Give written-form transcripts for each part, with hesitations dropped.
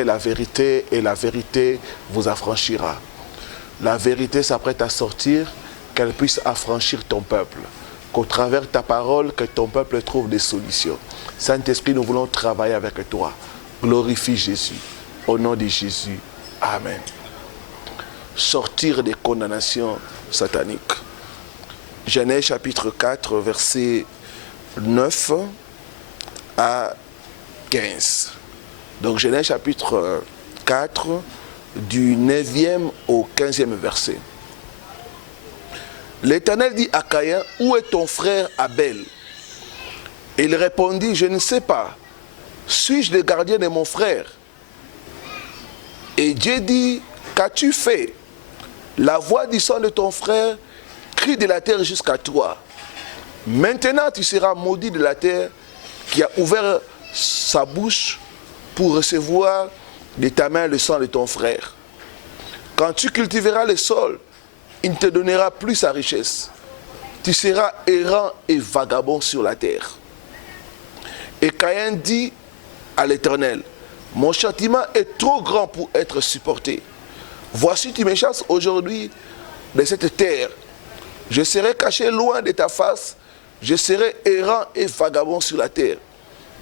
connaîtrez la vérité et la vérité vous affranchira. La vérité s'apprête à sortir, qu'elle puisse affranchir ton peuple. Qu'au travers de ta parole, que ton peuple trouve des solutions. Saint-Esprit, nous voulons travailler avec toi. Glorifie Jésus. Au nom de Jésus. Amen. Sortir des condamnations sataniques. Genèse chapitre 4, verset 9 à 15. Donc Genèse chapitre 4, du 9e au 15e verset. L'Éternel dit à Caïn, où est ton frère Abel? Et il répondit, je ne sais pas. Suis-je le gardien de mon frère? Et Dieu dit, qu'as-tu fait? La voix du sang de ton frère crie de la terre jusqu'à toi. Maintenant tu seras maudit de la terre qui a ouvert sa bouche pour recevoir de ta main le sang de ton frère. Quand tu cultiveras le sol, il ne te donnera plus sa richesse. Tu seras errant et vagabond sur la terre. Et Caïn dit à l'Éternel, mon châtiment est trop grand pour être supporté. Voici, tu me chasses aujourd'hui de cette terre. Je serai caché loin de ta face. Je serai errant et vagabond sur la terre.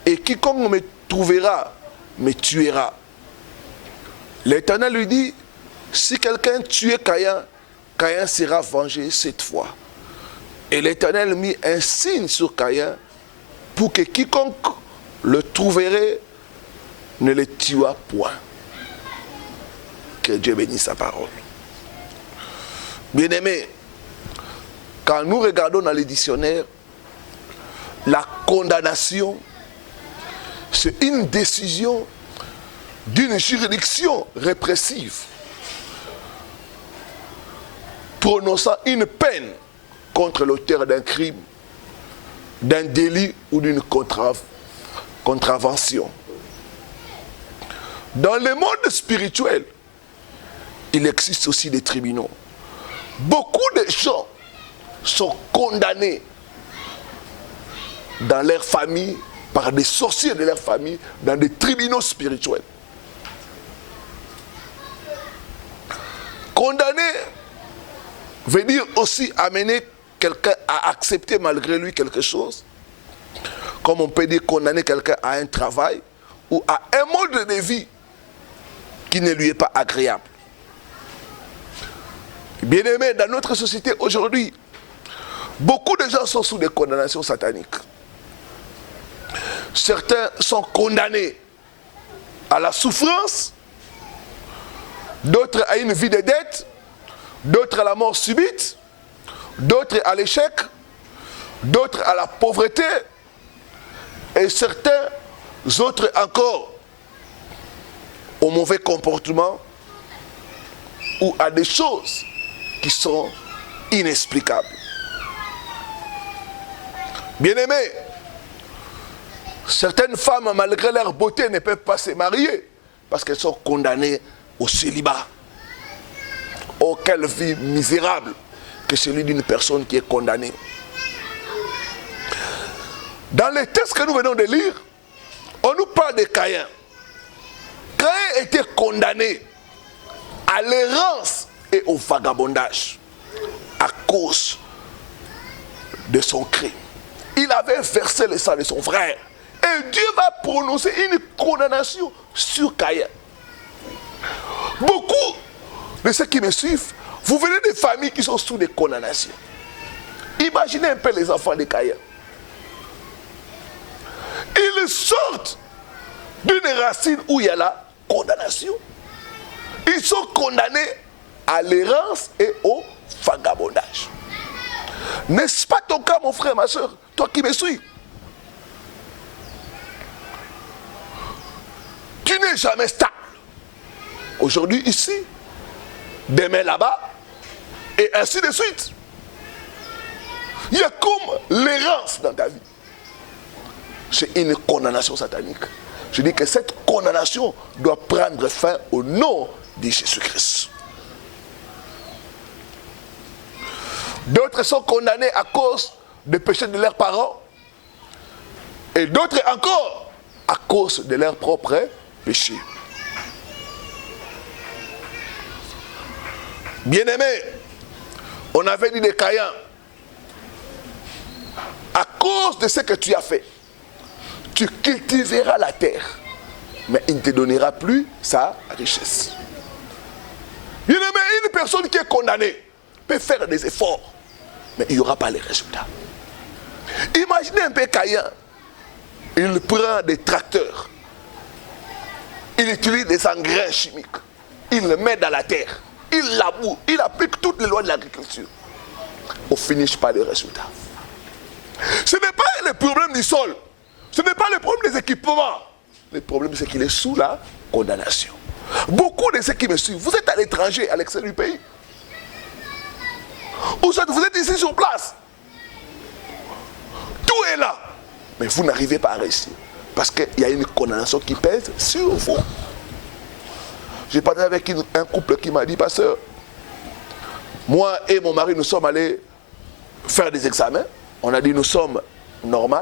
Et quiconque me trouvera, me tuera. L'Éternel lui dit, si quelqu'un tuait Caïn, Caïn sera vengé cette fois. Et l'Éternel mit un signe sur Caïn pour que quiconque le trouverait ne le tuât point. Que Dieu bénisse sa parole. Bien-aimés, quand nous regardons dans les dictionnaires, la condamnation, c'est une décision d'une juridiction répressive prononçant une peine contre l'auteur d'un crime, d'un délit ou d'une contravention. Dans le monde spirituel, il existe aussi des tribunaux. Beaucoup de gens sont condamnés dans leur famille, par des sorciers de leur famille, dans des tribunaux spirituels. Condamné veut dire aussi amener quelqu'un à accepter malgré lui quelque chose. Comme on peut dire condamner quelqu'un à un travail ou à un mode de vie qui ne lui est pas agréable. Bien-aimés, dans notre société aujourd'hui, beaucoup de gens sont sous des condamnations sataniques. Certains sont condamnés à la souffrance, d'autres à une vie de dette, d'autres à la mort subite, d'autres à l'échec, d'autres à la pauvreté, et certains autres encore au mauvais comportement ou à des choses qui sont inexplicables. Bien-aimés, certaines femmes, malgré leur beauté, ne peuvent pas se marier parce qu'elles sont condamnées au célibat. Oh, quelle vie misérable que celui d'une personne qui est condamnée. Dans les textes que nous venons de lire, on nous parle de Caïn. Caïn était condamné à l'errance et au vagabondage à cause de son crime. Il avait versé le sang de son frère. Et Dieu va prononcer une condamnation sur Caïn. Beaucoup de ceux qui me suivent, vous venez des familles qui sont sous des condamnations. Imaginez un peu les enfants de Caïn. Ils sortent d'une racine où il y a la condamnation. Ils sont condamnés à l'errance et au vagabondage. N'est-ce pas ton cas, mon frère, ma soeur, toi qui me suis? Tu n'es jamais stable. Aujourd'hui ici, demain là-bas, et ainsi de suite. Il y a comme l'errance dans ta vie. C'est une condamnation satanique. Je dis que cette condamnation doit prendre fin au nom de Jésus-Christ. D'autres sont condamnés à cause des péchés de leurs parents. Et d'autres encore à cause de leurs propres péchés. Bien-aimé, on avait dit de Caïn, à cause de ce que tu as fait, tu cultiveras la terre, mais il ne te donnera plus sa richesse. Bien-aimé, une personne qui est condamnée peut faire des efforts, mais il n'y aura pas les résultats. Imaginez un peu Caïn, il prend des tracteurs, il utilise des engrais chimiques, il le met dans la terre, il laboure, il applique toutes les lois de l'agriculture. On ne finit pas les résultats. Ce n'est pas le problème du sol, ce n'est pas le problème des équipements. Le problème, c'est qu'il est sous la condamnation. Beaucoup de ceux qui me suivent, vous êtes à l'étranger, à l'extérieur du pays. Ou soit vous êtes ici sur place. Tout est là. Mais vous n'arrivez pas à réussir. Parce qu'il y a une condamnation qui pèse sur vous. J'ai parlé avec un couple qui m'a dit, pasteur, moi et mon mari, nous sommes allés faire des examens. On a dit, nous sommes normaux,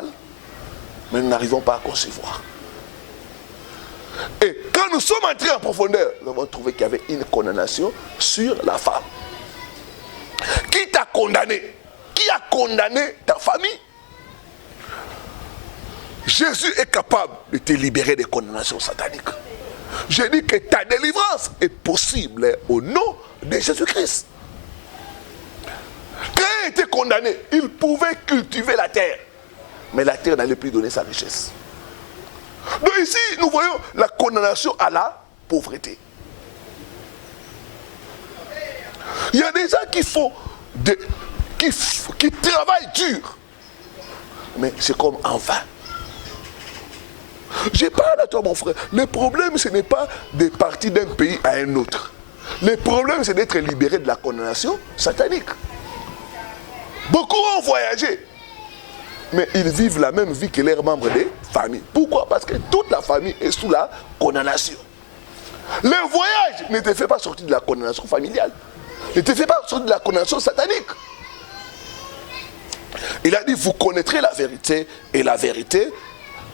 mais nous n'arrivons pas à concevoir. Et quand nous sommes entrés en profondeur, nous avons trouvé qu'il y avait une condamnation sur la femme. Qui t'a condamné? Qui a condamné ta famille? Jésus est capable de te libérer des condamnations sataniques. Je dis que ta délivrance est possible au nom de Jésus-Christ. Quand il était condamné, il pouvait cultiver la terre, mais la terre n'allait plus donner sa richesse. Donc ici, nous voyons la condamnation à la pauvreté. Il y a des gens qui font qui travaillent dur, mais c'est comme en vain. Je parle à toi, mon frère. Le problème, ce n'est pas de partir d'un pays à un autre. Le problème, c'est d'être libéré de la condamnation satanique. Beaucoup ont voyagé, mais ils vivent la même vie que leurs membres des familles. Pourquoi? Parce que toute la famille est sous la condamnation. Le voyage ne te fait pas sortir de la condamnation familiale. Ne te fait pas sortir de la condamnation satanique. Il a dit, vous connaîtrez la vérité et la vérité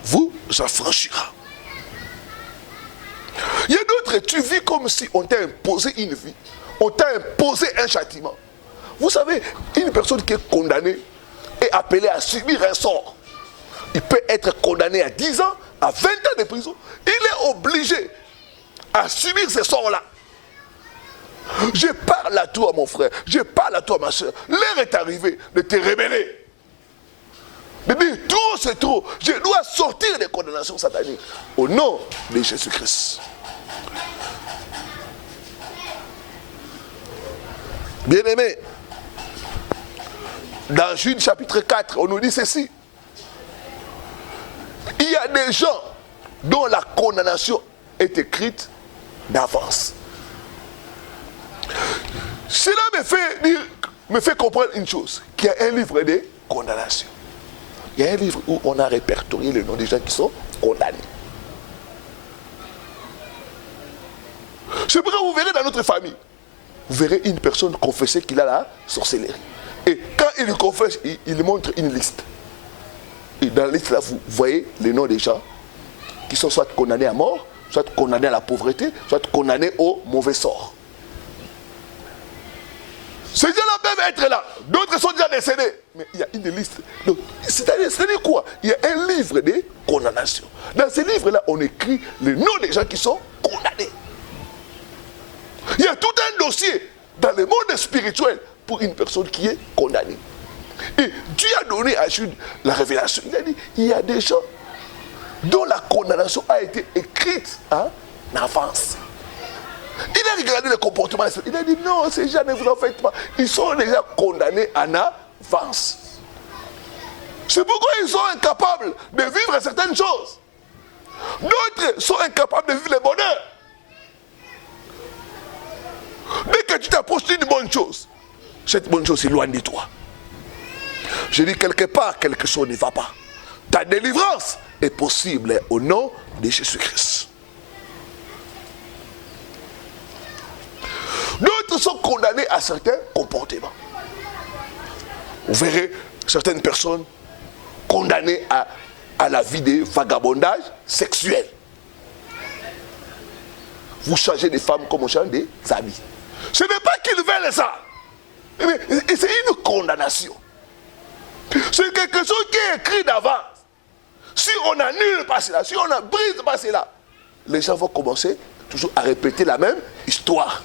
vous affranchira. Il y a d'autres, tu vis comme si on t'a imposé une vie. On t'a imposé un châtiment. Vous savez, une personne qui est condamnée est appelée à subir un sort. Il peut être condamné à 10 ans, à 20 ans de prison. Il est obligé à subir ce sort-là. Je parle à toi, mon frère. Je parle à toi, ma soeur. L'heure est arrivée de te révéler. De dire, trop c'est trop. Je dois sortir des condamnations sataniques. Au nom de Jésus-Christ. Bien-aimés, dans Jude chapitre 4, on nous dit ceci. Il y a des gens dont la condamnation est écrite d'avance. Cela me fait comprendre une chose, qu'il y a un livre de condamnation. Il y a un livre où on a répertorié le nom des gens qui sont condamnés. C'est pourquoi vous verrez dans notre famille, vous verrez une personne confesser qu'il a la sorcellerie. Et quand il confesse, il montre une liste. Et dans la liste là, vous voyez les noms des gens qui sont soit condamnés à mort, soit condamnés à la pauvreté, soit condamnés au mauvais sort. Ces gens-là peuvent être là. D'autres sont déjà décédés. Mais il y a une liste. C'est-à-dire quoi? Il y a un livre de condamnation. Dans ce livre-là, on écrit les noms des gens qui sont condamnés. Il y a tout un dossier dans le monde spirituel pour une personne qui est condamnée. Et Dieu a donné à Jude la révélation. Il a dit, il y a des gens dont la condamnation a été écrite en avance. Il a regardé le comportement. Il a dit non, ces gens ne vous en faites pas. Ils sont déjà condamnés en avance. C'est pourquoi ils sont incapables de vivre certaines choses. D'autres sont incapables de vivre le bonheur. Dès que tu t'approches d'une bonne chose, cette bonne chose est loin de toi. Je dis quelque part, quelque chose ne va pas. Ta délivrance est possible au nom de Jésus-Christ. D'autres sont condamnés à certains comportements. Vous verrez certaines personnes condamnées à la vie de vagabondage sexuel. Vous changez des femmes comme on change des habits. Ce n'est pas qu'ils veulent ça. Mais c'est une condamnation. C'est quelque chose qui est écrit d'avance. Si on annule pas cela, si on ne brise pas cela, les gens vont commencer toujours à répéter la même histoire.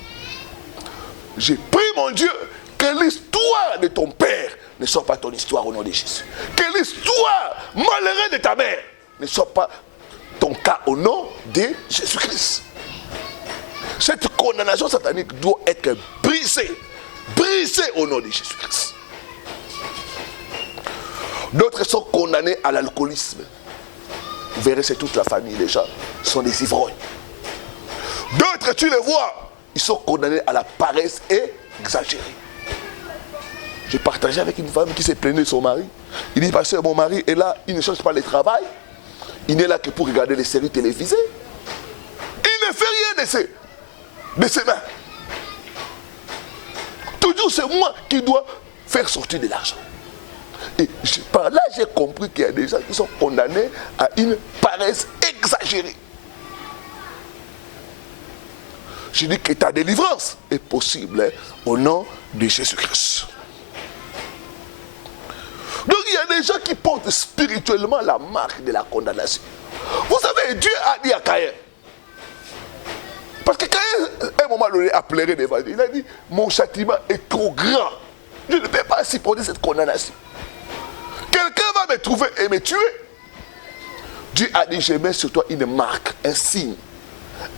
J'ai pris mon Dieu, que l'histoire de ton père ne soit pas ton histoire au nom de Jésus. Que l'histoire malheureuse de ta mère ne soit pas ton cas au nom de Jésus-Christ. Cette condamnation satanique doit être brisée. Brisée au nom de Jésus-Christ. D'autres sont condamnés à l'alcoolisme. Vous verrez, c'est toute la famille, les gens sont des ivrognes. D'autres, tu les vois, ils sont condamnés à la paresse exagérée. J'ai partagé avec une femme qui s'est plaignée de son mari. Il dit, pasteur, mon mari est là, il ne change pas le travail. Il n'est là que pour regarder les séries télévisées. Il ne fait rien de ses mains. Toujours c'est moi qui dois faire sortir de l'argent. Et par là, j'ai compris qu'il y a des gens qui sont condamnés à une paresse exagérée. Je dis que ta délivrance est possible au nom de Jésus-Christ. Donc il y a des gens qui portent spirituellement la marque de la condamnation. Vous savez, Dieu a dit à Caïn, parce que Caïn, à un moment donné, a pleuré devant Dieu. Il a dit, mon châtiment est trop grand. Je ne peux pas supporter cette condamnation. Quelqu'un va me trouver et me tuer. Dieu a dit, je mets sur toi une marque, un signe,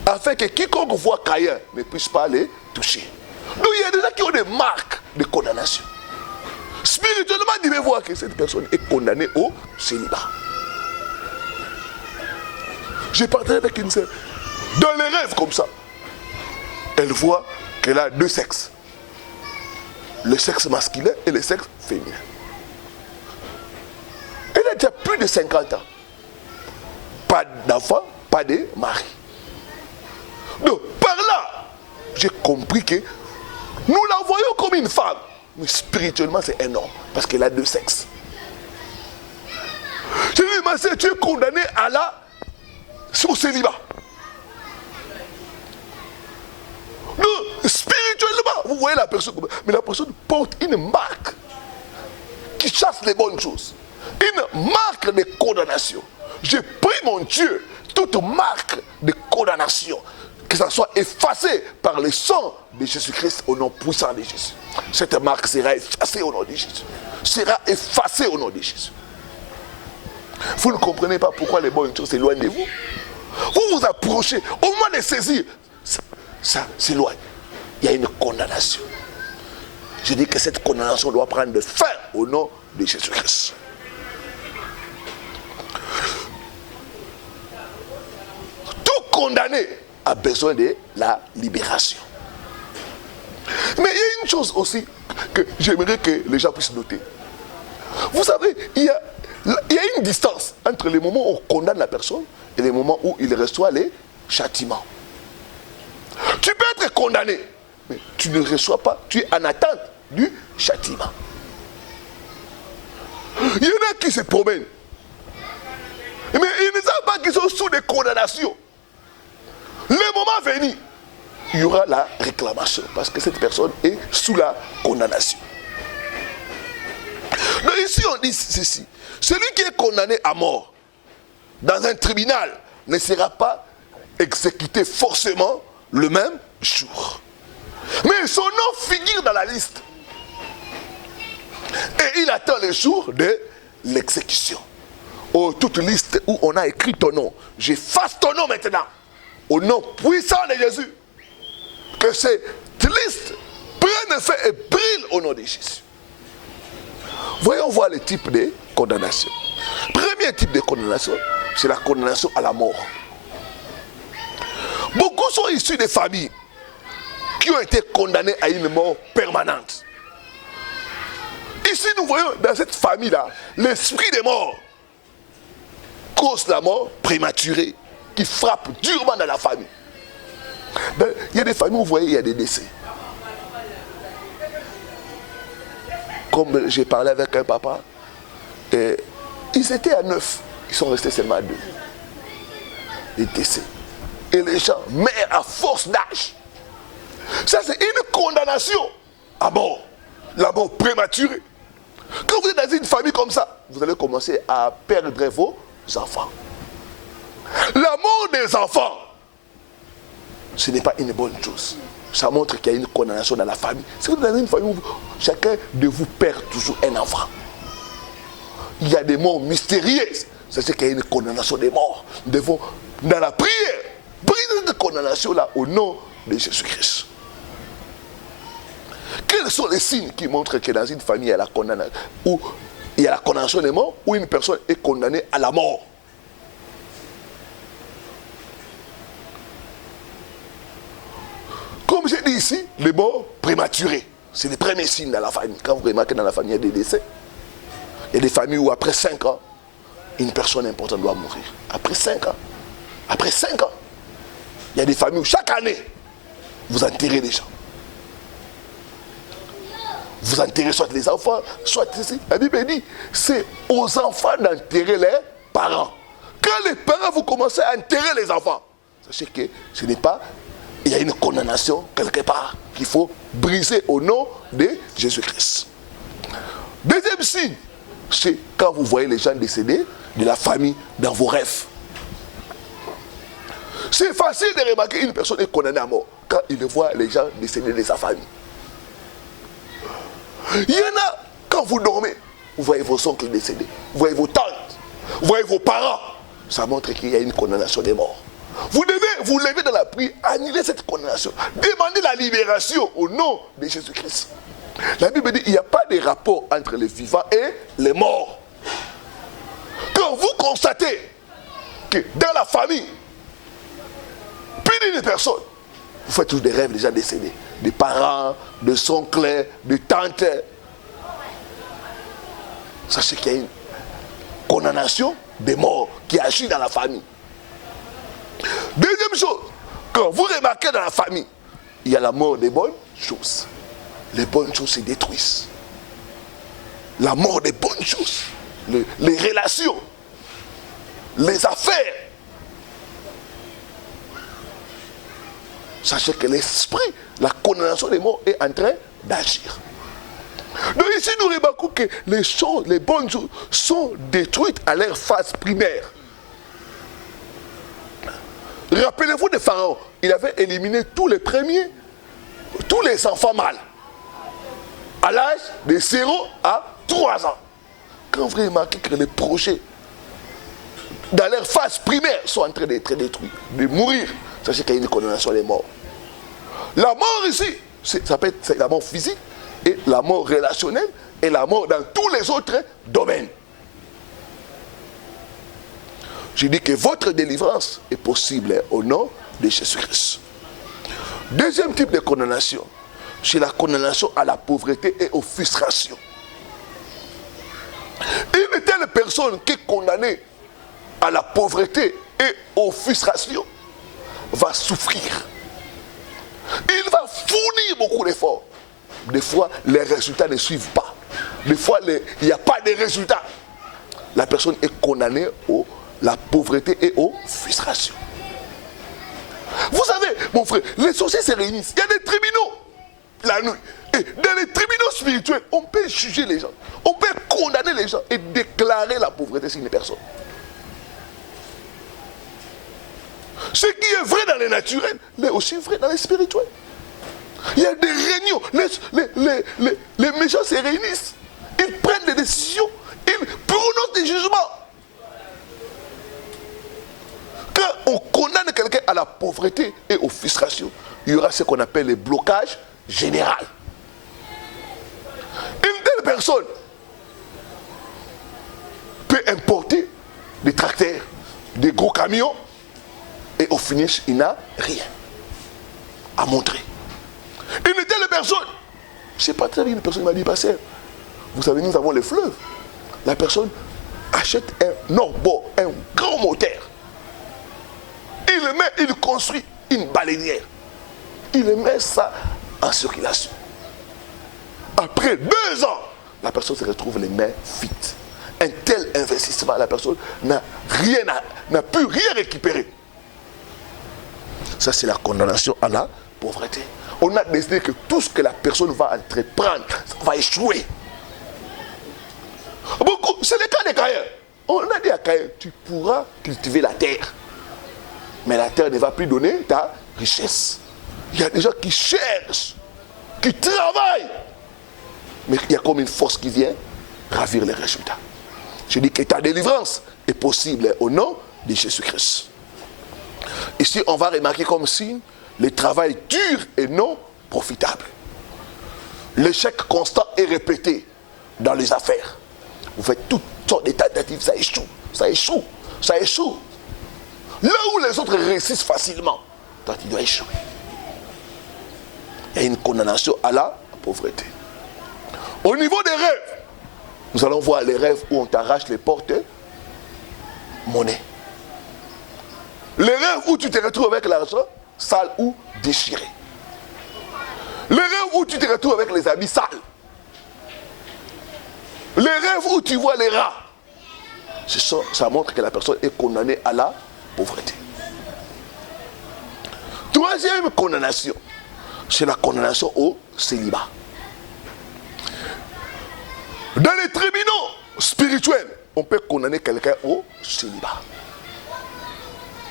afin que quiconque voit Caïn ne puisse pas les toucher. Donc il y a des gens qui ont des marques de condamnation. Spirituellement, il devait voir que cette personne est condamnée au célibat. J'ai partagé avec une sœur. Dans les rêves comme ça, elle voit qu'elle a deux sexes. Le sexe masculin et le sexe féminin. Elle a déjà plus de 50 ans. Pas d'enfant, pas de mari. Donc, par là, j'ai compris que nous la voyons comme une femme. Mais spirituellement, c'est un homme. Parce qu'elle a deux sexes. Je lui ai dit, ma soeur, tu es condamné à au célibat. Donc, spirituellement, vous voyez la personne, mais la personne porte une marque qui chasse les bonnes choses. Une marque de condamnation. J'ai pris, mon Dieu, toute marque de condamnation, que ça soit effacée par le sang de Jésus-Christ au nom puissant de Jésus. Cette marque sera effacée au nom de Jésus. Sera effacée au nom de Jésus. Vous ne comprenez pas pourquoi les bonnes choses s'éloignent de vous. Vous vous approchez, au moment de saisir, ça s'éloigne. Il y a une condamnation. Je dis que cette condamnation doit prendre fin au nom de Jésus-Christ. Tout condamné a besoin de la libération. Mais il y a une chose aussi que j'aimerais que les gens puissent noter. Vous savez, il y a une distance entre les moments où on condamne la personne et les moments où il reçoit les châtiments. Tu peux être condamné, mais tu ne reçois pas, tu es en attente du châtiment. Il y en a qui se promènent, mais ils ne savent pas qu'ils sont sous des condamnations. Le moment venu, il y aura la réclamation parce que cette personne est sous la condamnation. Donc ici on dit ceci, celui qui est condamné à mort dans un tribunal ne sera pas exécuté forcément le même jour. Mais son nom figure dans la liste. Et il attend le jour de l'exécution. Oh, toute liste où on a écrit ton nom, j'efface ton nom maintenant. Au nom puissant de Jésus. Que cette liste prenne feu et brille au nom de Jésus. Voyons voir le type de condamnation. Premier type de condamnation, c'est la condamnation à la mort. Beaucoup sont issus des familles qui ont été condamnées à une mort permanente. Ici, nous voyons dans cette famille-là, l'esprit des morts cause la mort prématurée qui frappe durement dans la famille. Il y a des familles où vous voyez, il y a des décès. Comme j'ai parlé avec un papa, ils étaient à 9, ils sont restés seulement à 2. Les décès. Et les gens meurent à force d'âge. Ça, c'est une condamnation à mort. La mort prématurée. Quand vous êtes dans une famille comme ça, vous allez commencer à perdre vos enfants. La mort des enfants, ce n'est pas une bonne chose. Ça montre qu'il y a une condamnation dans la famille. Si vous êtes dans une famille où chacun de vous perd toujours un enfant, il y a des morts mystérieuses. C'est qu'il y a une condamnation des morts. Nous devons, dans la prière, briser cette condamnation-là au nom de Jésus-Christ. Quels sont les signes qui montrent que dans une famille, il y a la condamnation, où il y a la condamnation des morts, où une personne est condamnée à la mort? Comme j'ai dit ici, les morts prématurés. C'est les premiers signes dans la famille. Quand vous remarquez dans la famille, il y a des décès. Il y a des familles où après 5 ans, une personne importante doit mourir. Après 5 ans. Après 5 ans. Il y a des familles où chaque année, vous enterrez les gens. Vous enterrez soit les enfants, soit ici. La Bible dit, c'est aux enfants d'enterrer les parents. Quand les parents, vous commencez à enterrer les enfants, sachez que ce n'est pas, il y a une condamnation quelque part qu'il faut briser au nom de Jésus-Christ. Deuxième signe, c'est quand vous voyez les gens décédés de la famille dans vos rêves. C'est facile de remarquer une personne est condamnée à mort quand il voit les gens décédés de sa famille. Il y en a, quand vous dormez, vous voyez vos oncles décédés, vous voyez vos tantes, vous voyez vos parents. Ça montre qu'il y a une condamnation des morts. Vous devez vous lever dans la prière, annuler cette condamnation, demander la libération au nom de Jésus-Christ. La Bible dit qu'il n'y a pas de rapport entre les vivants et les morts. Quand vous constatez que dans la famille, plus d'une personne, vous faites tous des rêves déjà décédés, des parents, de oncles, de tantes. Sachez qu'il y a une condamnation des morts qui agit dans la famille. Deuxième chose, quand vous remarquez dans la famille, il y a la mort des bonnes choses. Les bonnes choses se détruisent. La mort des bonnes choses, les relations, les affaires. Sachez que l'esprit, la condamnation des morts est en train d'agir. Donc ici, nous remarquons que les choses, les bonnes choses sont détruites à leur phase primaire. Rappelez-vous de Pharaon, il avait éliminé tous les premiers, tous les enfants mâles, à l'âge de 0 à 3 ans. Quand vous remarquez que les projets, dans leur phase primaire, sont en train d'être détruits, de mourir, sachez qu'il y a une condamnation des morts. La mort ici, ça peut être la mort physique, et la mort relationnelle, et la mort dans tous les autres domaines. Je dis que votre délivrance est possible au nom de Jésus-Christ. Deuxième type de condamnation, c'est la condamnation à la pauvreté et aux frustrations. Une telle personne qui est condamnée à la pauvreté et aux frustrations va souffrir. Il va fournir beaucoup d'efforts. Des fois, les résultats ne suivent pas. Des fois, il n'y a pas de résultats. La personne est condamnée à la pauvreté et aux frustrations. Vous savez, mon frère, les sorciers se réunissent. Il y a des tribunaux la nuit. Et dans les tribunaux spirituels, on peut juger les gens. On peut condamner les gens et déclarer la pauvreté sur une personne. Ce qui est vrai dans les naturels, mais aussi vrai dans les spirituels. Il y a des réunions. Les méchants se réunissent. Ils prennent des décisions. Ils prononcent des jugements. Quand on condamne quelqu'un à la pauvreté et aux frustrations, il y aura ce qu'on appelle les blocages généraux. Une telle personne peut importer des tracteurs, des gros camions, et au finish, il n'a rien à montrer. Une telle personne, je ne sais pas très bien, une personne m'a dit, pasteur, vous savez, nous avons les fleuves. La personne achète un orbo, un grand moteur. Il construit une baleinière. Il met ça en circulation. Après 2 ans, la personne se retrouve les mains vides. Un tel investissement, la personne n'a pu rien récupérer. Ça, c'est la condamnation à la pauvreté. On a décidé que tout ce que la personne va entreprendre, ça va échouer. Beaucoup, c'est le cas des Caïens. On a dit à Caïn, tu pourras cultiver la terre. Mais la terre ne va plus donner ta richesse. Il y a des gens qui cherchent, qui travaillent. Mais il y a comme une force qui vient ravir les résultats. Je dis que ta délivrance est possible au nom de Jésus-Christ. Ici, on va remarquer comme signe le travail dur et non profitable. L'échec constant est répété dans les affaires. Vous faites toutes sortes de tentatives, ça échoue, ça échoue, ça échoue. Là où les autres réussissent facilement, toi tu dois échouer. Il y a une condamnation à la pauvreté. Au niveau des rêves, nous allons voir les rêves où on t'arrache les portes monnaie. Les rêves où tu te retrouves avec l'argent sale ou déchiré. Les rêves où tu te retrouves avec les habits sales. Les rêves où tu vois les rats. Ça montre que la personne est condamnée à la pauvreté. Troisième condamnation, c'est la condamnation au célibat. Dans les tribunaux spirituels, on peut condamner quelqu'un au célibat.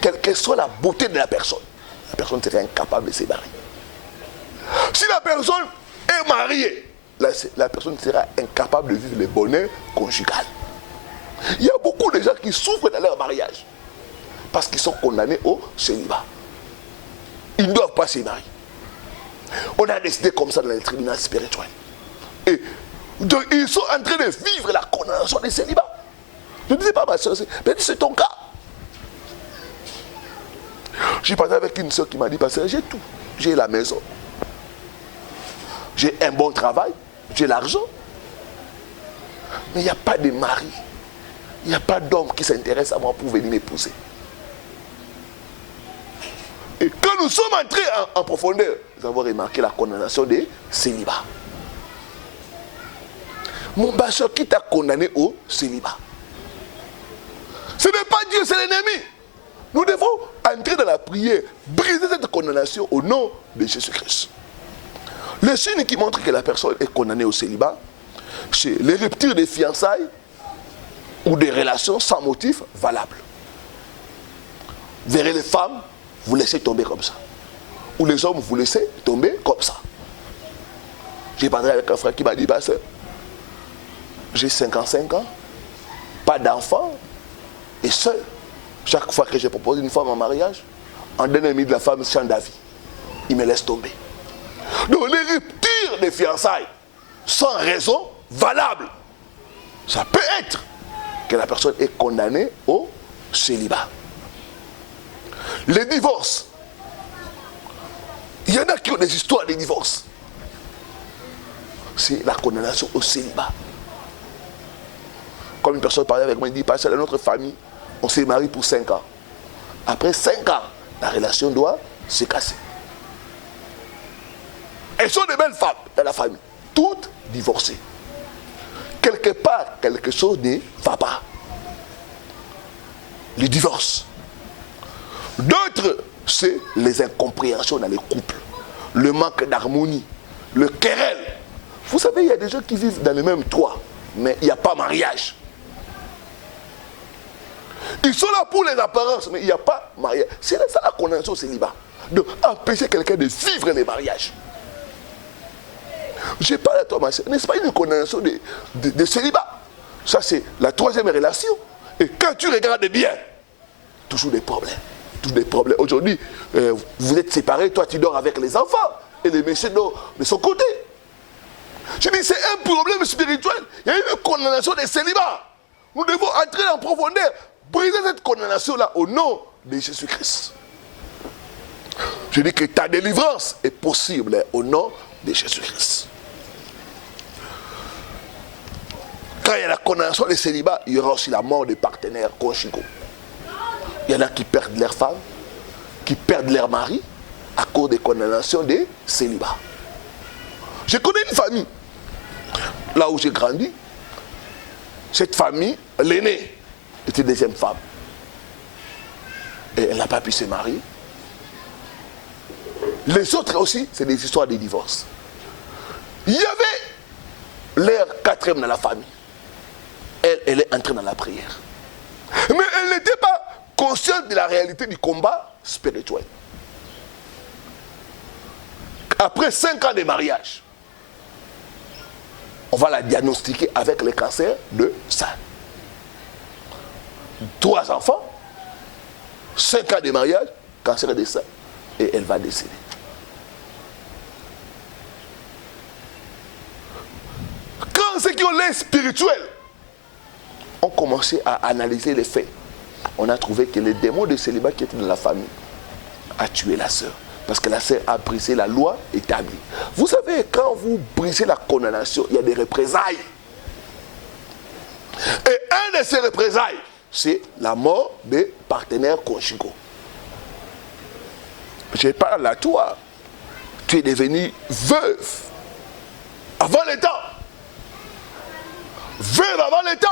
Quelle que soit la beauté de la personne serait incapable de se marier. Si la personne est mariée, la personne sera incapable de vivre le bonheur conjugal. Il y a beaucoup de gens qui souffrent dans leur mariage parce qu'ils sont condamnés au célibat. Ils ne doivent pas se marier. On a décidé comme ça dans les tribunaux spirituels. Et donc, ils sont en train de vivre la condamnation du célibat. Je ne disais pas ma soeur, c'est ton cas. J'ai parlé avec une soeur qui m'a dit, pasteur, j'ai tout. J'ai la maison. J'ai un bon travail. J'ai l'argent. Mais il n'y a pas de mari. Il n'y a pas d'homme qui s'intéresse à moi pour venir m'épouser. Et quand nous sommes entrés en profondeur, nous avons remarqué la condamnation des célibats. Mon bacheur qui t'a condamné au célibat. Ce n'est pas Dieu, c'est l'ennemi. Nous devons entrer dans la prière, briser cette condamnation au nom de Jésus-Christ. Le signe qui montre que la personne est condamnée au célibat, c'est les ruptures des fiançailles ou des relations sans motif valable. Vous verrez les femmes, vous laissez tomber comme ça. Ou les hommes, vous laissez tomber comme ça. J'ai parlé avec un frère qui m'a dit, pasteur, j'ai 55 ans, pas d'enfant, et seul. Chaque fois que je propose une femme en mariage, en dernier minute, la femme change d'avis. Il me laisse tomber. Donc les ruptures des fiançailles, sans raison valable, ça peut être que la personne est condamnée au célibat. Les divorces. Il y en a qui ont des histoires de divorce. C'est la condamnation au célibat. Comme une personne parlait avec moi, il dit, parce que dans notre famille, on s'est marié pour 5 ans. Après 5 ans, la relation doit se casser. Elles sont de belles femmes dans la famille, toutes divorcées. Quelque part, quelque chose ne va pas. Les divorces. D'autres, c'est les incompréhensions dans les couples, le manque d'harmonie, le querelle. Vous savez, il y a des gens qui vivent dans le même toit, mais il n'y a pas mariage. Ils sont là pour les apparences, mais il n'y a pas mariage. C'est ça la condamnation au célibat. De empêcher quelqu'un de vivre les mariages. J'ai parlé à toi, ma soeur. N'est-ce pas une condamnation de célibat? Ça, c'est la troisième relation. Et quand tu regardes bien, toujours des problèmes. Tous des problèmes. Aujourd'hui, vous êtes séparés, toi tu dors avec les enfants, et les messieurs dorent de son côté. Je dis, c'est un problème spirituel. Il y a une condamnation de célibat. Nous devons entrer en profondeur, briser cette condamnation-là au nom de Jésus-Christ. Je dis que ta délivrance est possible au nom de Jésus-Christ. Quand il y a la condamnation de célibat, il y aura aussi la mort des partenaires conjugaux. Il y en a qui perdent leur femme, qui perdent leur mari à cause des condamnations de célibat. Je connais une famille, là où j'ai grandi. Cette famille, l'aînée, était deuxième femme. Et elle n'a pas pu se marier. Les autres aussi, c'est des histoires de divorce. Il y avait leur quatrième dans la famille. Elle est entrée dans la prière. Mais elle n'était pas consciente de la réalité du combat spirituel. Après 5 ans de mariage, on va la diagnostiquer avec le cancer de sein. 3 enfants, 5 ans de mariage, cancer de sein, et elle va décéder. Quand ceux qui ont l'air spirituel ont commencé à analyser les faits, on a trouvé que le démon de célibat qui était dans la famille a tué la sœur. Parce que la sœur a brisé la loi établie. Vous savez, quand vous brisez la condamnation, il y a des représailles. Et un de ces représailles, c'est la mort des partenaires conjugaux. Je parle à toi. Tu es devenu veuve avant le temps. Veuve avant le temps.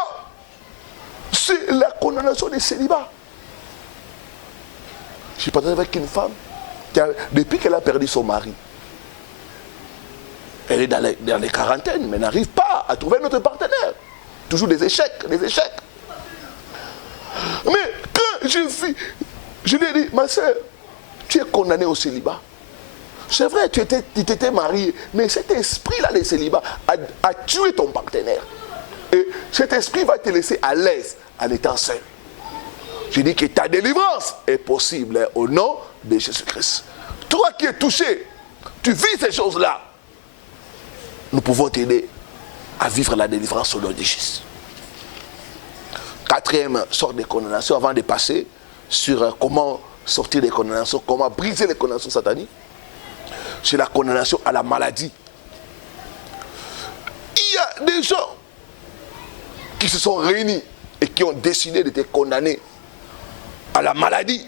C'est la condamnation des célibats. J'ai parlé avec une femme qui depuis qu'elle a perdu son mari, elle est dans les quarantaines, mais n'arrive pas à trouver notre partenaire. Toujours des échecs, des échecs. Mais quand je lui ai dit, ma soeur, tu es condamnée au célibat. C'est vrai, tu t'étais marié, mais cet esprit-là de célibat a tué ton partenaire. Et cet esprit va te laisser à l'aise en étant seul. Je dis que ta délivrance est possible au nom de Jésus-Christ. Toi qui es touché, tu vis ces choses-là. Nous pouvons t'aider à vivre la délivrance au nom de Jésus. 4e sorte de condamnation avant de passer sur comment sortir des condamnations, comment briser les condamnations sataniques. C'est la condamnation à la maladie. Il y a des gens qui se sont réunis et qui ont décidé de te condamner à la maladie,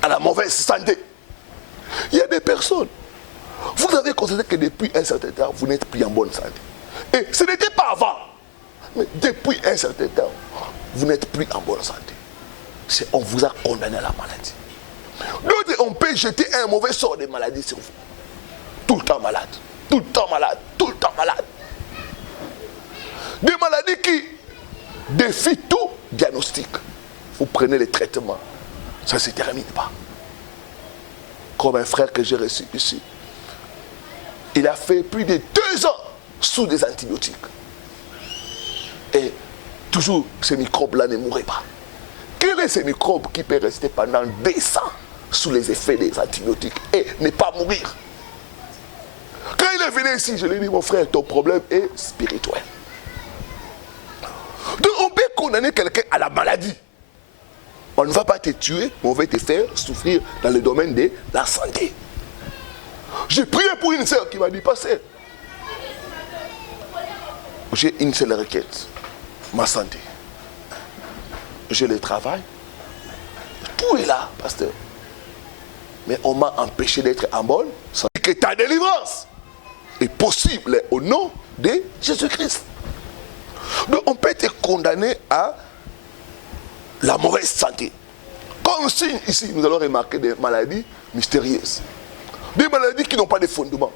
à la mauvaise santé. Il y a des personnes, vous avez constaté que depuis un certain temps, vous n'êtes plus en bonne santé. Et ce n'était pas avant, mais depuis un certain temps, vous n'êtes plus en bonne santé. On vous a condamné à la maladie. D'autres, on peut jeter un mauvais sort de maladie sur vous. Tout le temps malade, tout le temps malade, tout le temps malade. Des maladies qui défient tout diagnostic. Vous prenez les traitements, ça ne se termine pas. Comme un frère que j'ai reçu ici, il a fait plus de 2 ans sous des antibiotiques. Et toujours, ces microbes-là ne mourraient pas. Quel est ce microbe qui peut rester pendant 2 ans sous les effets des antibiotiques et ne pas mourir? Quand il est venu ici, je lui ai dit, mon frère, ton problème est spirituel. Donc on peut condamner quelqu'un à la maladie. On ne va pas te tuer, mais on va te faire souffrir dans le domaine de la santé. J'ai prié pour une sœur qui m'a dit, pasteur, j'ai une seule requête, ma santé. J'ai le travail, tout est là, pasteur. Mais on m'a empêché d'être en bonne santé. Que ta délivrance est possible au nom de Jésus-Christ. Donc on peut être condamné à la mauvaise santé. Comme signe ici, nous allons remarquer des maladies mystérieuses. Des maladies qui n'ont pas de fondement.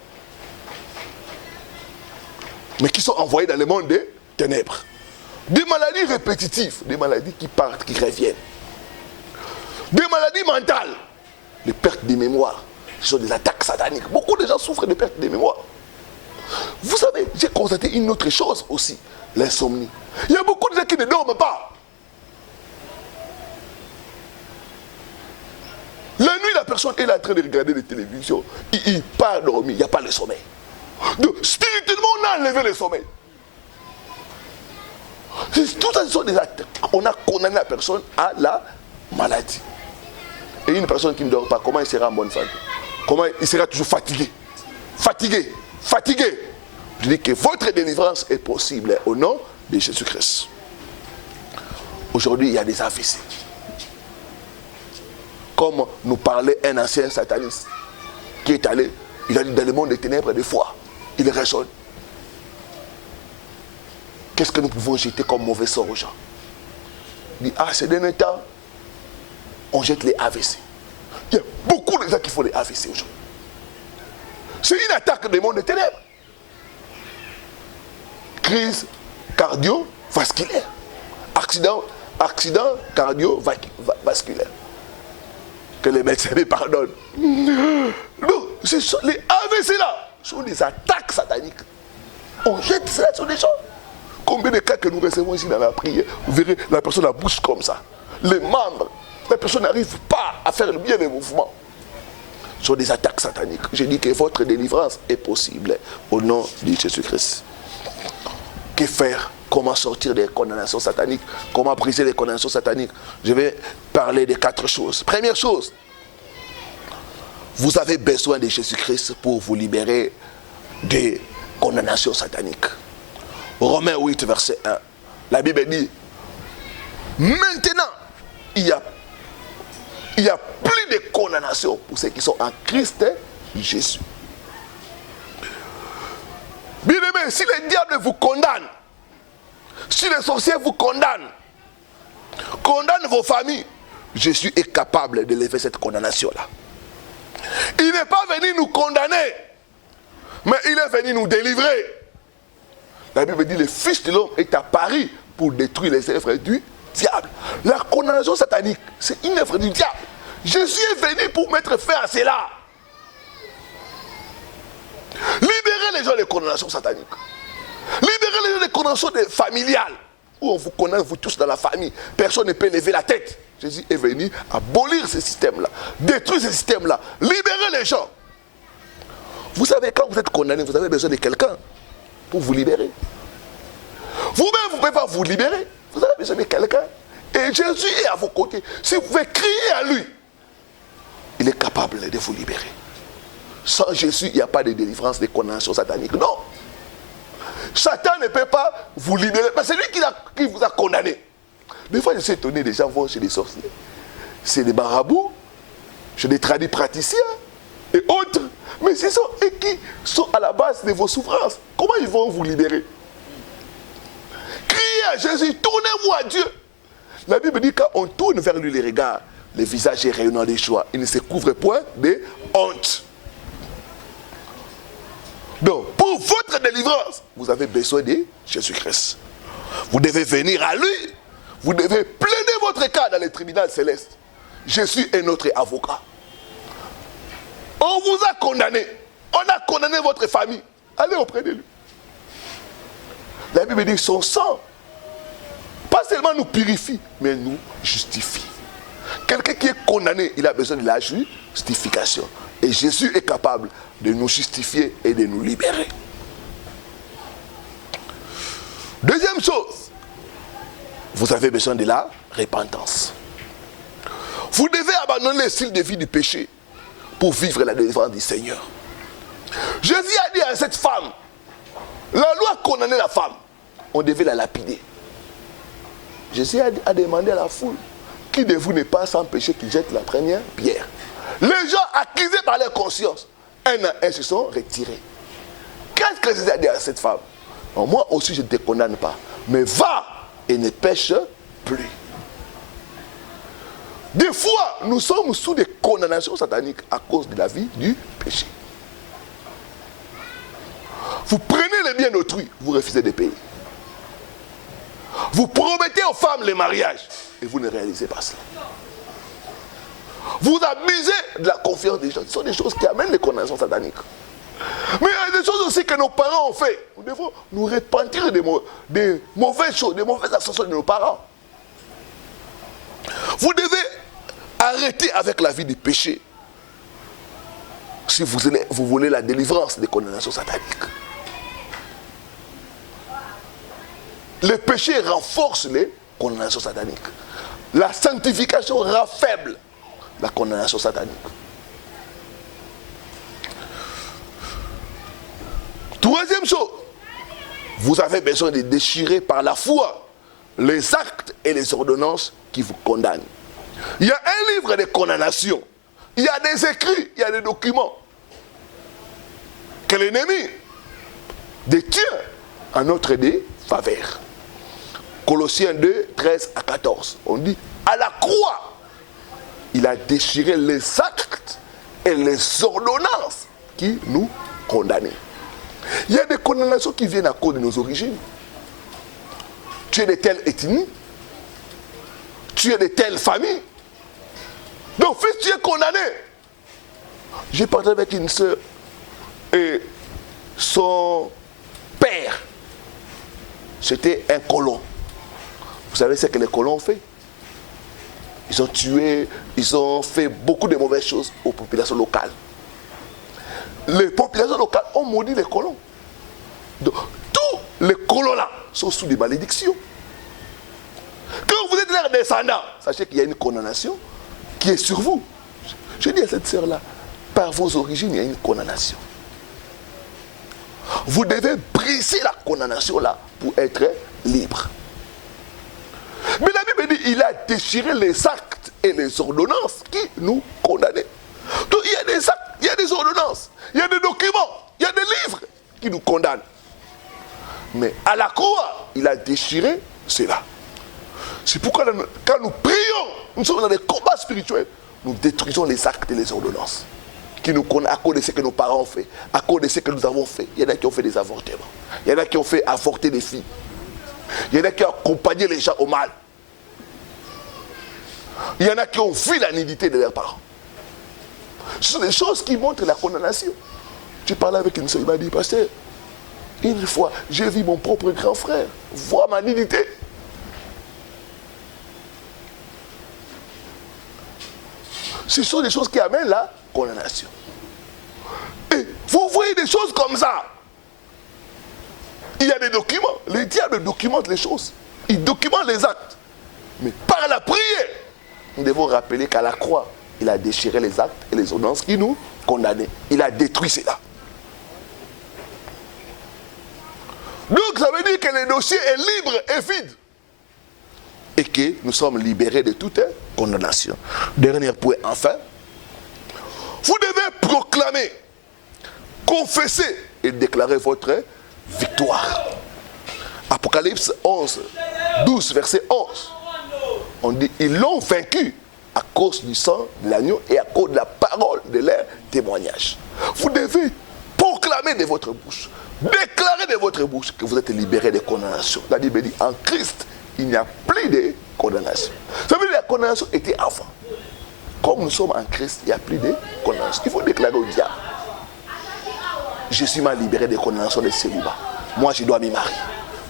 Mais qui sont envoyées dans le monde des ténèbres. Des maladies répétitives, des maladies qui partent, qui reviennent. Des maladies mentales, des pertes de mémoire. Ce sont des attaques sataniques. Beaucoup de gens souffrent de pertes de mémoire. Vous savez, j'ai constaté une autre chose aussi, l'insomnie. Il y a beaucoup de gens qui ne dorment pas. La nuit, la personne est là en train de regarder la télévision. Il part dormir, il n'y a pas le sommeil. Donc, spirituellement, on a enlevé le sommeil. Tout ça, ce sont des actes. On a condamné la personne à la maladie. Et une personne qui ne dort pas, comment il sera en bonne santé? Comment il sera toujours fatigué? Fatigué, fatigué. Je dis que votre délivrance est possible au nom de Jésus-Christ. Aujourd'hui, il y a des AVC. Comme nous parlait un ancien sataniste qui est allé, il a dit dans le monde des ténèbres des fois, il résonne. Qu'est-ce que nous pouvons jeter comme mauvais sort aux gens? Il dit, ces derniers temps, on jette les AVC. Il y a beaucoup de gens qui font les AVC aujourd'hui. C'est une attaque des mondes des ténèbres. Crise cardiovasculaire. Accident cardiovasculaire. Que les médecins me pardonnent. Non, les AVC là sont des attaques sataniques. On jette cela sur les gens. Combien de cas que nous recevons ici dans la prière, vous verrez la personne la bouche comme ça. Les membres, la personne n'arrive pas à faire bien les mouvements. Ce sont des attaques sataniques. Je dis que votre délivrance est possible au nom de Jésus-Christ. Que faire? Comment sortir des condamnations sataniques? Comment briser les condamnations sataniques? Je vais parler de 4 choses. Première chose, vous avez besoin de Jésus-Christ pour vous libérer des condamnations sataniques. Romains 8, verset 1. La Bible dit, maintenant, il y a plus de condamnation pour ceux qui sont en Christ Jésus. Bien aimé, si le diable vous condamne, si les sorciers vous condamnent vos familles, Jésus est capable de lever cette condamnation-là. Il n'est pas venu nous condamner, mais il est venu nous délivrer. La Bible dit, le Fils de l'homme est apparu pour détruire les œuvres du diable. La condamnation satanique, c'est une œuvre du diable. Jésus est venu pour mettre fin à cela. Libérez les gens des condamnations sataniques. Libérez les gens des condamnations familiales. Où on vous condamne, vous tous dans la famille. Personne ne peut lever la tête. Jésus est venu abolir ce système-là, détruire ce système-là, libérer les gens. Vous savez, quand vous êtes condamné, vous avez besoin de quelqu'un pour vous libérer. Vous-même, vous ne pouvez pas vous libérer. Vous avez besoin de quelqu'un. Et Jésus est à vos côtés. Si vous pouvez crier à lui, il est capable de vous libérer. Sans Jésus, il n'y a pas de délivrance des condamnations sataniques. Non. Satan ne peut pas vous libérer. Parce que c'est lui qui vous a condamné. Des fois, je suis étonné, des gens vont chez des sorciers. C'est des marabouts, chez des tradis praticiens et autres. Mais ce sont eux qui sont à la base de vos souffrances. Comment ils vont vous libérer? Criez à Jésus, tournez-vous à Dieu. La Bible dit quand on tourne vers lui les regards, le visage est rayonnant de joie. Il ne se couvre point de honte. Donc, pour votre délivrance, vous avez besoin de Jésus-Christ. Vous devez venir à lui. Vous devez plaider votre cas dans les tribunaux célestes. Jésus est notre avocat. On vous a condamné. On a condamné votre famille. Allez auprès de lui. La Bible dit son sang, pas seulement nous purifie, mais nous justifie. Quelqu'un qui est condamné, il a besoin de la justification. Et Jésus est capable de nous justifier et de nous libérer. Deuxième chose, vous avez besoin de la repentance. Vous devez abandonner le style de vie du péché pour vivre la délivrance du Seigneur. Jésus a dit à cette femme, la loi condamnait la femme, on devait la lapider. Jésus a demandé à la foule, qui de vous n'est pas sans péché qui jette la première pierre? Les gens accusés par leur conscience, un à un se sont retirés. Qu'est-ce que Jésus a dit à cette femme? Alors, moi aussi je ne te condamne pas, mais va et ne pêche plus. Des fois, nous sommes sous des condamnations sataniques à cause de la vie du péché. Vous prenez les biens d'autrui, vous refusez de payer. Vous promettez aux femmes le mariage et vous ne réalisez pas cela. Vous abusez de la confiance des gens. Ce sont des choses qui amènent les condamnations sataniques. Mais il y a des choses aussi que nos parents ont fait. Nous devons nous repentir des mauvaises choses, des mauvaises actions de nos parents. Vous devez arrêter avec la vie du péché si vous voulez la délivrance des condamnations sataniques. Le péché renforce les condamnations sataniques. La sanctification rend faible la condamnation satanique. Troisième chose, vous avez besoin de déchirer par la foi les actes et les ordonnances qui vous condamnent. Il y a un livre de condamnation, il y a des écrits, il y a des documents que l'ennemi détient en notre défaveur. Colossiens 2, 13 à 14. On dit, à la croix, il a déchiré les actes et les ordonnances qui nous condamné. Il y a des condamnations qui viennent à cause de nos origines. Tu es de telle ethnie, tu es de telle famille. Donc, fils, tu es condamné. J'ai parlé avec une soeur et son père, c'était un colon. Vous savez ce que les colons ont fait? Ils ont tué, ils ont fait beaucoup de mauvaises choses aux populations locales. Les populations locales ont maudit les colons. Donc, tous les colons là sont sous des malédictions. Quand vous êtes leurs descendants, sachez qu'il y a une condamnation qui est sur vous. Je dis à cette sœur-là, par vos origines, il y a une condamnation. Vous devez briser la condamnation là pour être libre. Mais la Bible dit, il a déchiré les actes et les ordonnances qui nous condamnaient. Donc il y a des actes, il y a des ordonnances, il y a des documents, il y a des livres qui nous condamnent. Mais à la croix, il a déchiré cela. C'est pourquoi quand nous prions, nous sommes dans des combats spirituels, nous détruisons les actes et les ordonnances qui nous condamnent à cause de ce que nos parents ont fait, à cause de ce que nous avons fait. Il y en a qui ont fait des avortements, il y en a qui ont fait avorter des filles, il y en a qui ont accompagné les gens au mal, il y en a qui ont vu la nudité de leurs parents. Ce sont des choses qui montrent la condamnation. Tu parlais avec une soeur, il m'a dit, pasteur, une fois, j'ai vu mon propre grand frère voir ma nudité. Ce sont des choses qui amènent la condamnation. Et vous voyez des choses comme ça. Il y a des documents. Les diables documentent les choses. Ils documentent les actes. Mais par la prière, nous devons rappeler qu'à la croix, il a déchiré les actes et les ordonnances qui nous condamnaient. Il a détruit cela. Donc ça veut dire que le dossier est libre et vide. Et que nous sommes libérés de toute condamnation. Dernier point, enfin. Vous devez proclamer, confesser et déclarer votre victoire. Apocalypse 11, 12, verset 11. On dit, ils l'ont vaincu à cause du sang de l'agneau et à cause de la parole de leur témoignage. Vous devez proclamer de votre bouche, déclarer de votre bouche que vous êtes libérés des condamnations. La Bible dit, en Christ, il n'y a plus de condamnation. Ça veut dire que la condamnation était avant. Comme nous sommes en Christ, il n'y a plus de condamnation. Il faut déclarer au diable, je suis mal libéré des condamnations de célibat. Moi, je dois m'y marier.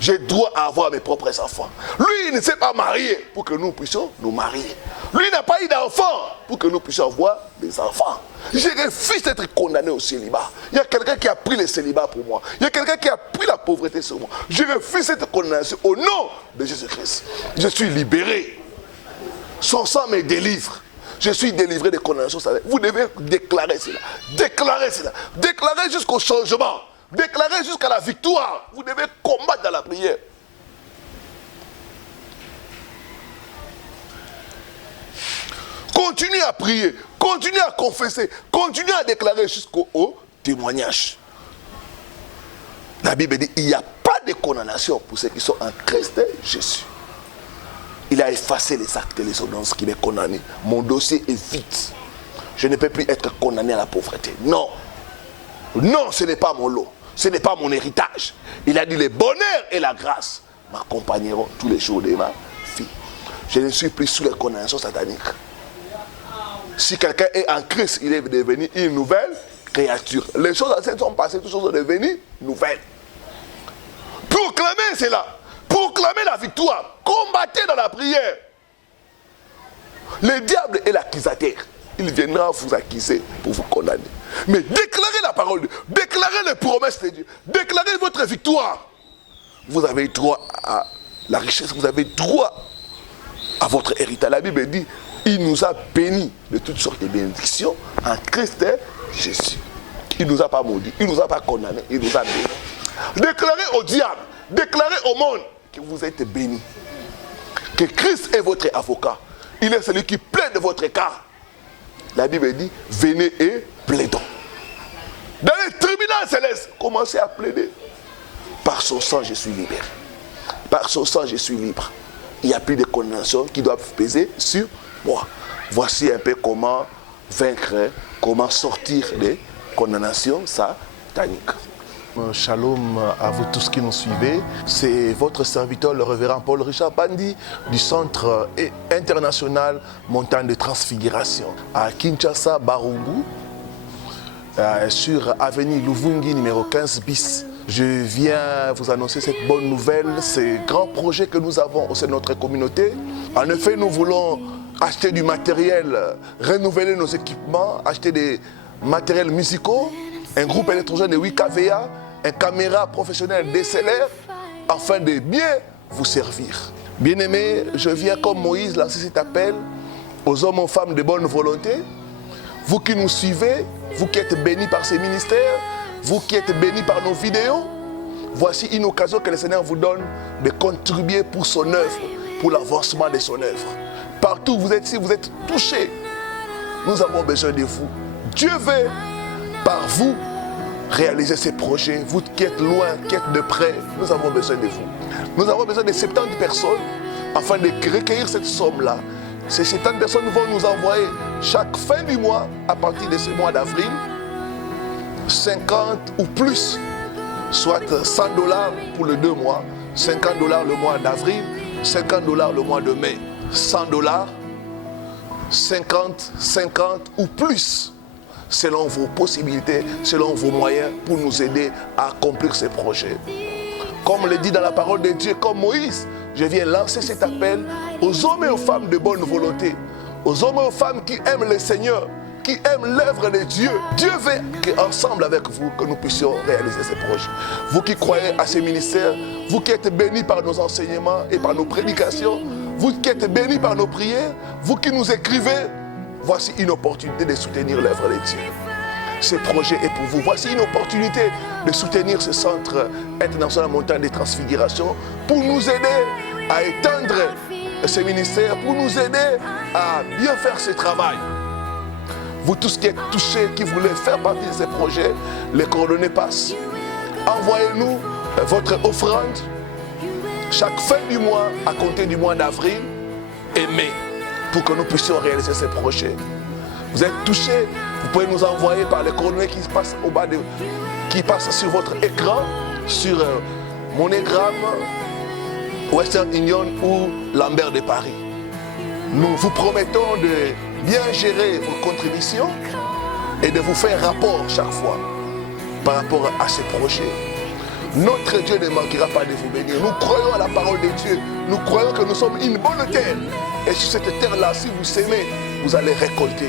J'ai droit à avoir mes propres enfants. Lui, il ne s'est pas marié pour que nous puissions nous marier. Lui, il n'a pas eu d'enfants pour que nous puissions avoir des enfants. Je refuse d'être condamné au célibat. Il y a quelqu'un qui a pris le célibat pour moi. Il y a quelqu'un qui a pris la pauvreté sur moi. Je refuse cette condamnation au nom de Jésus-Christ. Je suis libéré. Son sang me délivre. Je suis délivré des condamnations. Vous devez déclarer cela. Déclarer cela. Déclarer jusqu'au changement. Déclarer jusqu'à la victoire. Vous devez combattre dans la prière. Continuez à prier, continuez à confesser, continuez à déclarer jusqu'au témoignage. La Bible dit, il n'y a pas de condamnation pour ceux qui sont en Christ Jésus. Il a effacé les actes et les ordonnances qui m'ont condamné. Mon dossier est vide. Je ne peux plus être condamné à la pauvreté. Non. Non, ce n'est pas mon lot. Ce n'est pas mon héritage. Il a dit, le bonheur et la grâce m'accompagneront tous les jours de ma vie. Je ne suis plus sous les condamnations sataniques. Si quelqu'un est en Christ, il est devenu une nouvelle créature. Les choses anciennes sont passées, toutes choses sont devenues nouvelles. Proclamez cela. Proclamez la victoire. Combattez dans la prière. Le diable est l'accusateur. Il viendra vous accuser pour vous condamner. Mais déclarez la parole de Dieu. Déclarez les promesses de Dieu. Déclarez votre victoire. Vous avez droit à la richesse. Vous avez droit à votre héritage. La Bible dit, il nous a bénis de toutes sortes de bénédictions en Christ Jésus. Il ne nous a pas maudits, il ne nous a pas condamnés, il nous a bénis. Déclarez au diable, déclarez au monde que vous êtes bénis. Que Christ est votre avocat. Il est celui qui plaide votre cas. La Bible dit, venez et plaidons. Dans les tribunaux célestes, commencez à plaider. Par son sang, je suis libéré. Par son sang, je suis libre. Il n'y a plus de condamnation qui doivent peser sur moi. Voici un peu comment vaincre, comment sortir des condamnations satanique. Shalom à vous tous qui nous suivez. C'est votre serviteur, le révérend Paul Richard Bandi du Centre international Montagne de Transfiguration à Kinshasa, Barumbu, sur avenue Luvungi numéro 15 bis. Je viens vous annoncer cette bonne nouvelle, ces grands projets que nous avons au sein de notre communauté. En effet, nous voulons acheter du matériel, renouveler nos équipements, acheter des matériels musicaux, un groupe électrogène de 8 kVA, une caméra professionnelle DSLR, afin de bien vous servir. Bien-aimés, je viens comme Moïse lancer cet appel aux hommes et aux femmes de bonne volonté. Vous qui nous suivez, vous qui êtes bénis par ces ministères, vous qui êtes bénis par nos vidéos, voici une occasion que le Seigneur vous donne de contribuer pour son œuvre, pour l'avancement de son œuvre. Partout où vous êtes, si vous êtes touchés, nous avons besoin de vous. Dieu veut, par vous, réaliser ces projets. Vous qui êtes loin, qui êtes de près, nous avons besoin de vous. Nous avons besoin de 70 personnes afin de recueillir cette somme-là. Ces 70 personnes vont nous envoyer chaque fin du mois, à partir de ce mois d'avril, 50 ou plus, soit 100 $ pour les 2 mois, 50 $ le mois d'avril, 50 $ le mois de mai, 100 $, 50, 50 ou plus, selon vos possibilités, selon vos moyens, pour nous aider à accomplir ces projets. Comme le dit dans la parole de Dieu, comme Moïse, je viens lancer cet appel aux hommes et aux femmes de bonne volonté, aux hommes et aux femmes qui aiment le Seigneur, qui aiment l'œuvre de Dieu. Dieu veut qu'ensemble avec vous, que nous puissions réaliser ces projets. Vous qui croyez à ces ministères, vous qui êtes bénis par nos enseignements et par nos prédications, vous qui êtes bénis par nos prières, vous qui nous écrivez, voici une opportunité de soutenir l'œuvre de Dieu. Ce projet est pour vous. Voici une opportunité de soutenir ce centre international Montagne de Transfiguration pour nous aider à étendre ce ministère, pour nous aider à bien faire ce travail. Vous tous qui êtes touchés, qui voulez faire partie de ces projets, les coordonnées passent. Envoyez-nous votre offrande chaque fin du mois, à compter du mois d'avril et mai, pour que nous puissions réaliser ces projets. Vous êtes touchés, vous pouvez nous envoyer par les coordonnées qui passent au bas qui passent sur votre écran, sur MoneyGram, Western Union ou Lambert de Paris. Nous vous promettons de bien gérer vos contributions et de vous faire rapport chaque fois par rapport à ces projets. Notre Dieu ne manquera pas de vous bénir. Nous croyons à la parole de Dieu. Nous croyons que nous sommes une bonne terre. Et sur cette terre-là, si vous s'aimez, vous allez récolter.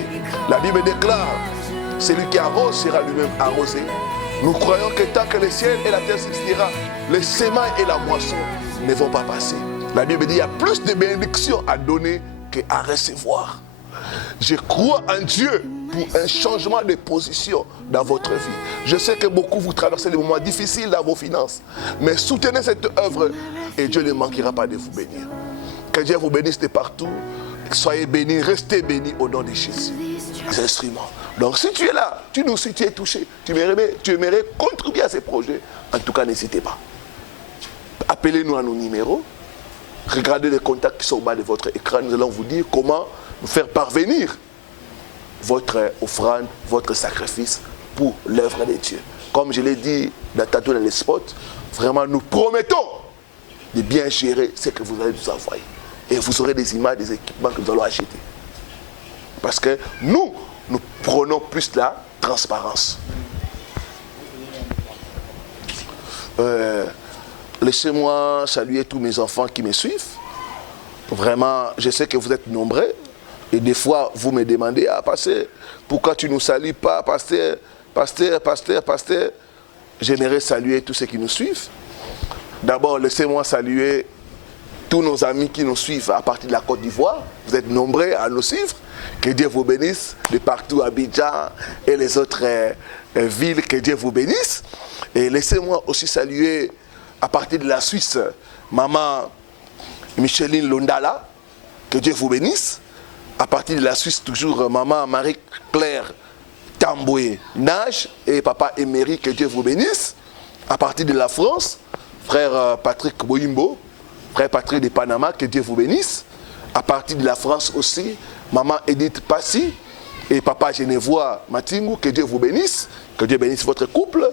La Bible déclare, celui qui arrose sera lui-même arrosé. Nous croyons que tant que le ciel et la terre subsistera, le semail et la moisson ne vont pas passer. La Bible dit qu'il y a plus de bénédictions à donner qu'à recevoir. Je crois en Dieu pour un changement de position dans votre vie. Je sais que beaucoup vous traversez des moments difficiles dans vos finances. Mais soutenez cette œuvre et Dieu ne manquera pas de vous bénir. Que Dieu vous bénisse de partout. Soyez bénis, restez bénis au nom de Jésus. Les instruments. Donc si tu es là, tu es touché, tu aimerais contribuer à ces projets, en tout cas n'hésitez pas. Appelez-nous à nos numéros. Regardez les contacts qui sont au bas de votre écran. Nous allons vous dire comment nous faire parvenir votre offrande, votre sacrifice pour l'œuvre de Dieu. Comme je l'ai dit tantôt dans les spots, vraiment nous promettons de bien gérer ce que vous allez nous envoyer. Et vous aurez des images, des équipements que nous allons acheter. Parce que nous prenons plus la transparence. Laissez-moi saluer tous mes enfants qui me suivent. Vraiment, je sais que vous êtes nombreux. Et des fois, vous me demandez, ah, pasteur, pourquoi tu ne nous salues pas, pasteur, pasteur, pasteur, pasteur. J'aimerais saluer tous ceux qui nous suivent. D'abord, laissez-moi saluer tous nos amis qui nous suivent à partir de la Côte d'Ivoire. Vous êtes nombreux à nous suivre. Que Dieu vous bénisse de partout à Abidjan et les autres villes. Que Dieu vous bénisse. Et laissez-moi aussi saluer à partir de la Suisse, maman Micheline Londala. Que Dieu vous bénisse. À partir de la Suisse, toujours maman Marie-Claire Tamboué Nage et papa Emery, que Dieu vous bénisse. À partir de la France, frère Patrick Boimbo, frère Patrick de Panama, que Dieu vous bénisse. À partir de la France aussi, maman Edith Passy, et papa Genevois Matingu, que Dieu vous bénisse, que Dieu bénisse votre couple.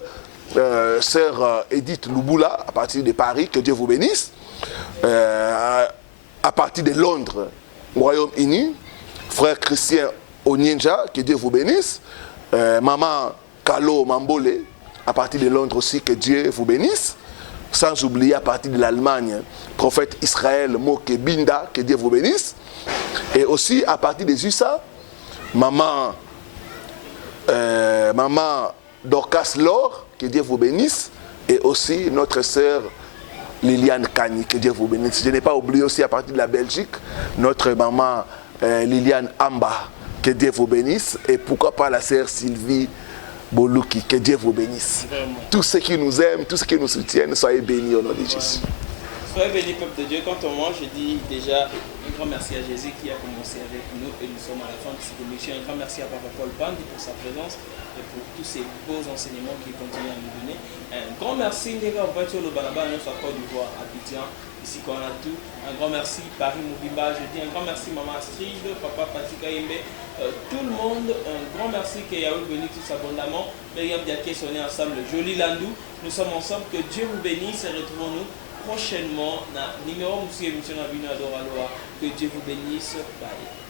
Sœur Edith Louboula, à partir de Paris, que Dieu vous bénisse. À partir de Londres, Royaume-Uni, frère Christian Onyinja, que Dieu vous bénisse. Maman Kalo Mambole, à partir de Londres aussi, que Dieu vous bénisse. Sans oublier à partir de l'Allemagne, prophète Israël Moke Binda, que Dieu vous bénisse. Et aussi à partir des USA, maman Dorcas Laure, que Dieu vous bénisse. Et aussi notre sœur Liliane Kani, que Dieu vous bénisse. Je n'ai pas oublié aussi à partir de la Belgique, notre maman Liliane Amba, que Dieu vous bénisse. Et pourquoi pas la sœur Sylvie Boluki, que Dieu vous bénisse. Vraiment. Tous ceux qui nous aiment, tous ceux qui nous soutiennent, soyez bénis au nom de Jésus. Soyez bénis, peuple de Dieu. Quand on mange, je dis déjà un grand merci à Jésus qui a commencé avec nous et nous sommes à la fin de cette émission. Un grand merci à Papa Paul Bandi pour sa présence et pour tous ces beaux enseignements qu'il continue à nous donner. Un grand merci, Ndega Obatio Lobanaba, notre Côte d'Ivoire, Abidjan, ici qu'on a tout. Un grand merci, Paris Moubimba. Je dis un grand merci, Maman Astrid, Papa Patika Yembe, tout le monde. Un grand merci que Yahweh bénisse tous abondamment. Myriam Diaké, on est ensemble. Jolie Landou, nous sommes ensemble. Que Dieu vous bénisse et retrouvons-nous prochainement. Na numéro Moussi émission à Adoraloa. Que Dieu vous bénisse. Bye.